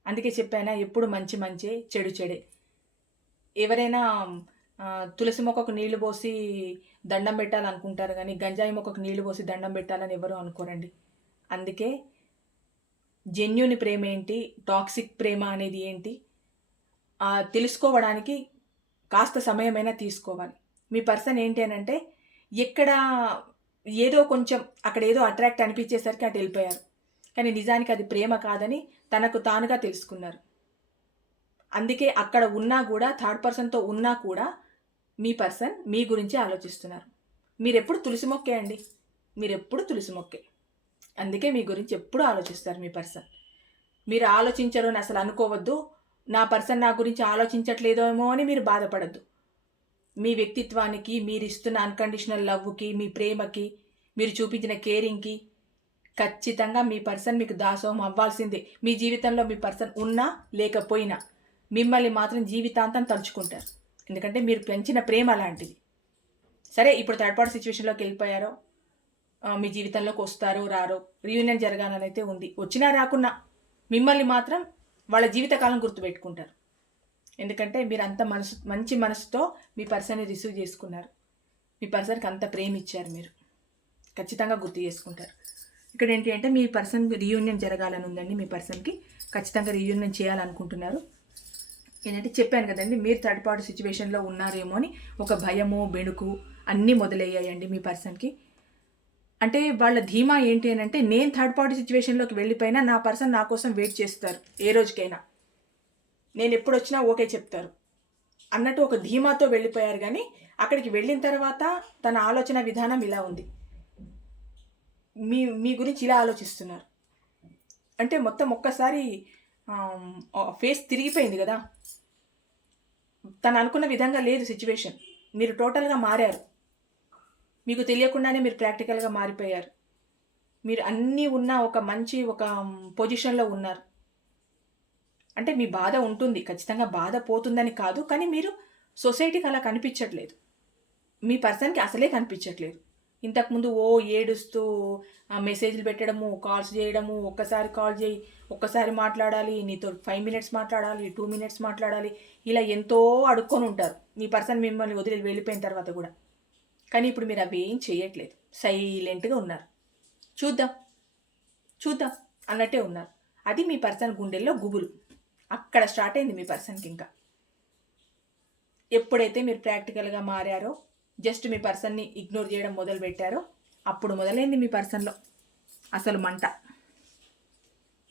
అందుకే చెప్పానా, ఎప్పుడు మంచి చెడు చెడే. ఎవరైనా తులసి మొక్కకు నీళ్లు పోసి దండం పెట్టాలనుకుంటారు, కానీ గంజాయి మొక్కకు నీళ్లు పోసి దండం పెట్టాలని ఎవరు అనుకోరండి. అందుకే జెన్యూన్ ప్రేమ ఏంటి, టాక్సిక్ ప్రేమ అనేది ఏంటి తెలుసుకోవడానికి కాస్త సమయమైనా తీసుకోవాలి. మీ పర్సన్ ఏంటి అని అంటే, ఎక్కడ ఏదో కొంచెం అక్కడ ఏదో అట్రాక్ట్ అనిపించేసరికి అటు వెళ్ళిపోయారు. కానీ నిజానికి అది ప్రేమ కాదని తనకు తానుగా తెలుసుకున్నారు. అందుకే అక్కడ ఉన్నా కూడా, థర్డ్ పర్సన్తో ఉన్నా కూడా మీ పర్సన్ మీ గురించి ఆలోచిస్తున్నారు. మీరెప్పుడు తులసి మొక్కే అండి, మీరెప్పుడు తులసి మొక్కే. అందుకే మీ గురించి ఎప్పుడు ఆలోచిస్తారు మీ పర్సన్. మీరు ఆలోచించరు అని అసలు అనుకోవద్దు. నా పర్సన్ నా గురించి ఆలోచించట్లేదేమో అని మీరు బాధపడద్దు. మీ వ్యక్తిత్వానికి, మీరు ఇస్తున్న అన్కండిషనల్ లవ్కి, మీ ప్రేమకి, మీరు చూపించిన కేరింగ్కి ఖచ్చితంగా మీ పర్సన్ మీకు దాసోహం అవ్వాల్సిందే. మీ జీవితంలో మీ పర్సన్ ఉన్నా లేకపోయినా మిమ్మల్ని మాత్రం జీవితాంతం తలుచుకుంటారు. ఎందుకంటే మీరు పెంచిన ప్రేమ అలాంటిది. సరే, ఇప్పుడు థర్డ్ పార్టీ సిచ్యువేషన్లోకి వెళ్ళిపోయారో, మీ జీవితంలోకి వస్తారో రారో, రీయూనియన్ జరగాలని అయితే ఉంది. వచ్చినా రాకున్నా మిమ్మల్ని మాత్రం వాళ్ళ జీవితకాలం గుర్తుపెట్టుకుంటారు. ఎందుకంటే మీరు అంత మంచి మనసుతో మీ పర్సన్ని రిసీవ్ చేసుకున్నారు. మీ పర్సన్కి అంత ప్రేమ ఇచ్చారు. మీరు ఖచ్చితంగా గుర్తు చేసుకుంటారు. ఇక్కడ ఏంటి అంటే మీ పర్సన్ రీయూనియన్ జరగాలని ఉందండి. మీ పర్సన్కి ఖచ్చితంగా రీయూనియన్ చేయాలనుకుంటున్నారు. ఏంటంటే చెప్పాను కదండి, మీరు థర్డ్ పార్టీ సిచ్యువేషన్లో ఉన్నారేమో అని ఒక భయము, బెణుకు అన్నీ మొదలయ్యాయండి మీ పర్సన్కి. అంటే వాళ్ళ ధీమా ఏంటి అని అంటే, నేను థర్డ్ పార్టీ సిచ్యువేషన్లోకి వెళ్ళిపోయినా నా పర్సన్ నా కోసం వెయిట్ చేస్తారు ఏ రోజుకైనా, నేను ఎప్పుడు వచ్చినా ఓకే చెప్తారు అన్నట్టు ఒక ధీమాతో వెళ్ళిపోయారు. కానీ అక్కడికి వెళ్ళిన తర్వాత తన ఆలోచన విధానం ఇలా ఉంది. మీ గురించి ఇలా ఆలోచిస్తున్నారు. అంటే మొత్తం ఒక్కసారి ఫేస్ తిరిగిపోయింది కదా. తను అనుకున్న విధంగా లేదు సిచ్యువేషన్. మీరు టోటల్గా మారారు. మీకు తెలియకుండానే మీరు ప్రాక్టికల్గా మారిపోయారు. మీరు అన్నీ ఉన్న ఒక మంచి పొజిషన్లో ఉన్నారు. అంటే మీ బాధ ఉంటుంది, ఖచ్చితంగా బాధ పోతుందని కాదు, కానీ మీరు సొసైటీకి అలా కనిపించట్లేదు. మీ పర్సన్కి అసలే కనిపించట్లేదు. ఇంతకుముందు ఏడుస్తూ మెసేజ్లు పెట్టడము, కాల్స్ చేయడము, ఒక్కసారి కాల్ చేయి, ఒక్కసారి మాట్లాడాలి, నీతో 5 minutes మాట్లాడాలి, 2 minutes మాట్లాడాలి, ఇలా ఎంతో అడుక్కొని ఉంటారు మీ పర్సన్ మిమ్మల్ని వదిలి వెళ్ళిపోయిన తర్వాత కూడా. కానీ ఇప్పుడు మీరు అవి ఏం చేయట్లేదు, సైలెంట్గా ఉన్నారు. చూద్దాం చూద్దాం అన్నట్టే ఉన్నారు. అది మీ పర్సన్ గుండెల్లో గుబులు. అక్కడ స్టార్ట్ అయింది మీ పర్సన్కి. ఇంకా ఎప్పుడైతే మీరు ప్రాక్టికల్గా మారారో, జస్ట్ మీ పర్సన్ని ఇగ్నోర్ చేయడం మొదలు పెట్టారో, అప్పుడు మొదలైంది మీ పర్సన్లో అసలు మంట.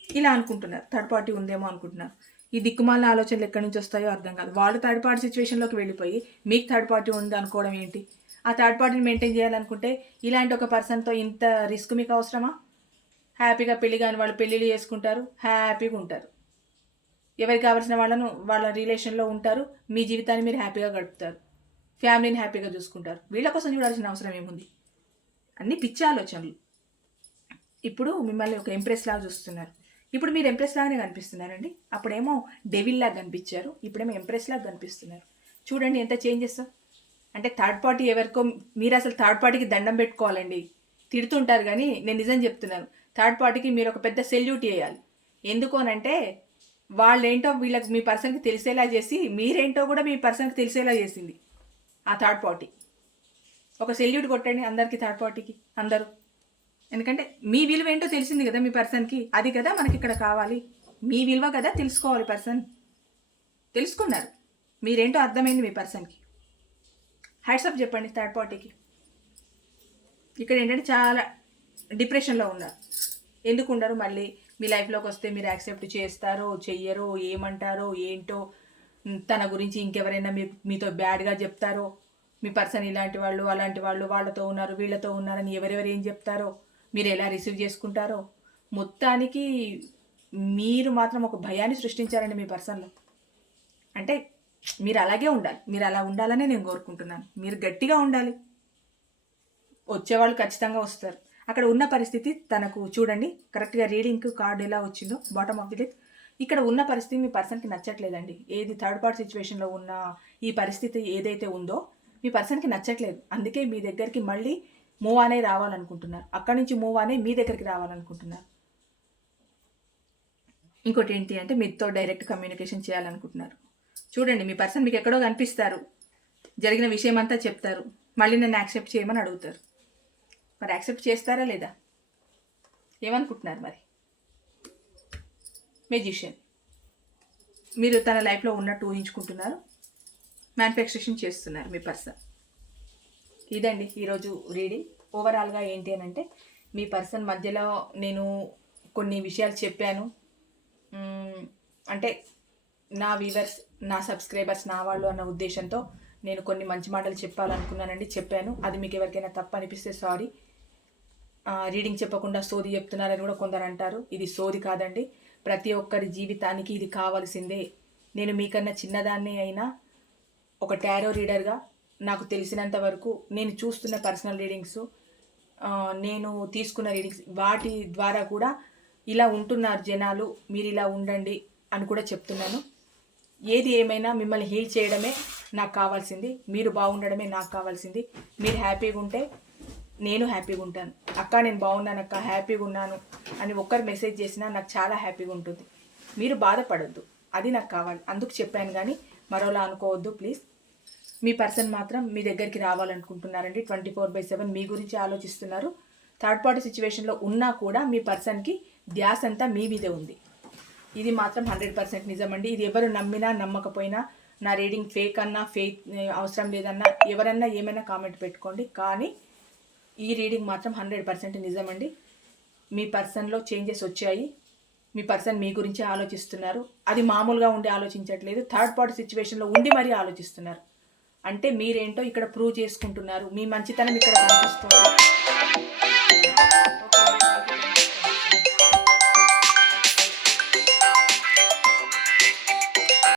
ఇలా అనుకుంటున్నారు, థర్డ్ పార్టీ ఉందేమో అనుకుంటున్నారు. ఈ దిక్కుమాలిన ఆలోచనలు ఎక్కడి నుంచి వస్తాయో అర్థం కాదు. వాళ్ళు థర్డ్ పార్టీ సిచ్యువేషన్లోకి వెళ్ళిపోయి మీకు థర్డ్ పార్టీ ఉంది అనుకోవడం ఏంటి? ఆ థర్డ్ పార్టీని మెయింటైన్ చేయాలనుకుంటే ఇలాంటి ఒక పర్సన్తో ఇంత రిస్క్ మీకు అవసరమా? హ్యాపీగా పెళ్లి కాని వాళ్ళు పెళ్ళిళ్ళు చేసుకుంటారు, హ్యాపీగా ఉంటారు. ఎవరికి కావాల్సిన వాళ్ళ రిలేషన్లో ఉంటారు. మీ జీవితాన్ని మీరు హ్యాపీగా గడుపుతారు, ఫ్యామిలీని హ్యాపీగా చూసుకుంటారు. వీళ్ళ కోసం చూడాల్సిన అవసరం ఏముంది? అన్నీ పిచ్చి ఆలోచనలు. ఇప్పుడు మిమ్మల్ని ఒక ఎంప్రెస్ లాగా చూస్తున్నారు. ఇప్పుడు మీరు ఎంప్రెస్ లాగానే కనిపిస్తున్నారండి. అప్పుడేమో డెవిల్ లాగా కనిపించారు, ఇప్పుడేమో ఎంప్రెస్ లాగా కనిపిస్తున్నారు. చూడండి ఎంత చేంజెస్. అంటే థర్డ్ పార్టీ ఎవరికో, మీరు అసలు థర్డ్ పార్టీకి దండం పెట్టుకోవాలండి. తిడుతుంటారు కానీ నేను నిజం చెప్తున్నాను, థర్డ్ పార్టీకి మీరు ఒక పెద్ద సెల్యూట్ చేయాలి. ఎందుకు అనంటే వాళ్ళేంటో వీళ్ళకి మీ పర్సన్కి తెలిసేలా చేసి, మీరేంటో కూడా మీ పర్సన్కి తెలిసేలా చేసింది ఆ థర్డ్ పార్టీ. ఒక సెల్యూట్ కొట్టండి అందరికీ, థర్డ్ పార్టీకి అందరూ. ఎందుకంటే మీ విలువ ఏంటో తెలిసింది కదా మీ పర్సన్కి. అది కదా మనకి ఇక్కడ కావాలి. మీ విలువ కదా తెలుసుకోవాలి పర్సన్. తెలుసుకున్నారు, మీరేంటో అర్థమైంది మీ పర్సన్కి. హ్యాట్సాప్ చెప్పండి థర్డ్ పార్టీకి. ఇక్కడ ఏంటంటే చాలా డిప్రెషన్లో ఉన్నారు. ఎందుకు ఉండరు? మళ్ళీ మీ లైఫ్లోకి వస్తే మీరు యాక్సెప్ట్ చేస్తారో చెయ్యరో, ఏమంటారో ఏంటో, తన గురించి ఇంకెవరైనా మీతో బ్యాడ్గా చెప్తారో, మీ పర్సన్ ఇలాంటి వాళ్ళు అలాంటి వాళ్ళు వాళ్ళతో ఉన్నారు వీళ్ళతో ఉన్నారని ఎవరెవరు ఏం చెప్తారో, మీరు ఎలా రిసీవ్ చేసుకుంటారో, మొత్తానికి మీరు మాత్రం ఒక భయాన్ని సృష్టించారండి మీ పర్సన్లో. అంటే మీరు అలాగే ఉండాలి. మీరు అలా ఉండాలనే నేను కోరుకుంటున్నాను. మీరు గట్టిగా ఉండాలి. వచ్చేవాళ్ళు ఖచ్చితంగా వస్తారు. అక్కడ ఉన్న పరిస్థితి తనకు చూడండి, కరెక్ట్గా రీడింగ్ కార్డ్ ఎలా వచ్చిందో బాటమ్ ఆఫ్ ది డెక్. ఇక్కడ ఉన్న పరిస్థితి మీ పర్సన్కి నచ్చట్లేదండి. ఏది థర్డ్ పార్టీ సిచ్యువేషన్లో ఉన్న ఈ పరిస్థితి ఏదైతే ఉందో మీ పర్సన్కి నచ్చట్లేదు. అందుకే మీ దగ్గరికి మళ్ళీ మూవ్ అనే రావాలనుకుంటున్నారు. అక్కడి నుంచి మూవ్ అనే మీ దగ్గరికి రావాలనుకుంటున్నారు. ఇంకోటి ఏంటి అంటే మీతో డైరెక్ట్ కమ్యూనికేషన్ చేయాలనుకుంటున్నారు. చూడండి, మీ పర్సన్ మీకు ఎక్కడో కనిపిస్తారు, జరిగిన విషయం అంతా చెప్తారు, మళ్ళీ నన్ను యాక్సెప్ట్ చేయమని అడుగుతారు. మరి యాక్సెప్ట్ చేస్తారా లేదా? ఏమనుకుంటున్నారు మరి? మెజిషియన్, మీరు తన లైఫ్లో ఉన్నట్టు ఊహించుకుంటున్నారు, మ్యానిఫెస్టేషన్ చేస్తున్నారు మీ పర్సన్. ఇదండి ఈరోజు రీడింగ్. ఓవరాల్గా ఏంటి అని అంటే, మీ పర్సన్ మధ్యలో నేను కొన్ని విషయాలు చెప్పాను. అంటే నా వ్యూవర్స్, నా సబ్స్క్రైబర్స్, నా వాళ్ళు అన్న ఉద్దేశంతో నేను కొన్ని మంచి మాటలు చెప్పాలనుకున్నానండి, చెప్పాను. అది మీకు ఎవరికైనా తప్పు అనిపిస్తే సారీ. రీడింగ్ చెప్పకుండా సోది చెప్తున్నారని కూడా కొందరు అంటారు. ఇది సోది కాదండి, ప్రతి ఒక్కరి జీవితానికి ఇది కావాల్సిందే. నేను మీకన్నా చిన్నదాన్ని అయినా ఒక టారో రీడర్గా నాకు తెలిసినంత వరకు నేను చూస్తున్న పర్సనల్ రీడింగ్స్, నేను తీసుకున్న రీడింగ్స్, వాటి ద్వారా కూడా ఇలా ఉంటున్నారు జనాలు, మీరు ఇలా ఉండండి అని కూడా చెప్తున్నాను. ఏది ఏమైనా మిమ్మల్ని హీల్ చేయడమే నాకు కావాల్సింది, మీరు బాగుండడమే నాకు కావాల్సింది. మీరు హ్యాపీగా ఉంటే నేను హ్యాపీగా ఉంటాను. అక్క నేను బాగున్నాను అక్క, హ్యాపీగా ఉన్నాను అని ఒక్కరు మెసేజ్ చేసినా నాకు చాలా హ్యాపీగా ఉంటుంది. మీరు బాధపడద్దు, అది నాకు కావాలి. అందుకు చెప్పాను. కానీ మరోలా అనుకోవద్దు ప్లీజ్. మీ పర్సన్ మాత్రం మీ దగ్గరికి రావాలనుకుంటున్నారండి. 24/7 మీ గురించి ఆలోచిస్తున్నారు. థర్డ్ పార్టీ సిచ్యువేషన్లో ఉన్నా కూడా మీ పర్సన్కి ధ్యాస అంతా మీ మీదే ఉంది. ఇది మాత్రం 100% నిజమండి. ఇది ఎవరు నమ్మినా నమ్మకపోయినా, నా రీడింగ్ ఫేక్ అన్నా ఫేక్ అవసరం లేదన్నా ఎవరన్నా ఏమైనా కామెంట్ పెట్టుకోండి, కానీ ఈ రీడింగ్ మాత్రం 100% నిజమండి. మీ పర్సన్లో చేంజెస్ వచ్చాయి. మీ పర్సన్ మీ గురించి ఆలోచిస్తున్నారు. అది మామూలుగా ఉండి ఆలోచించట్లేదు, థర్డ్ పార్టీ సిచ్యువేషన్లో ఉండి మరీ ఆలోచిస్తున్నారు. అంటే మీరేంటో ఇక్కడ ప్రూవ్ చేసుకుంటున్నారు. మీ మంచితనం ఇక్కడ కనిపిస్తుంది. ఓకే.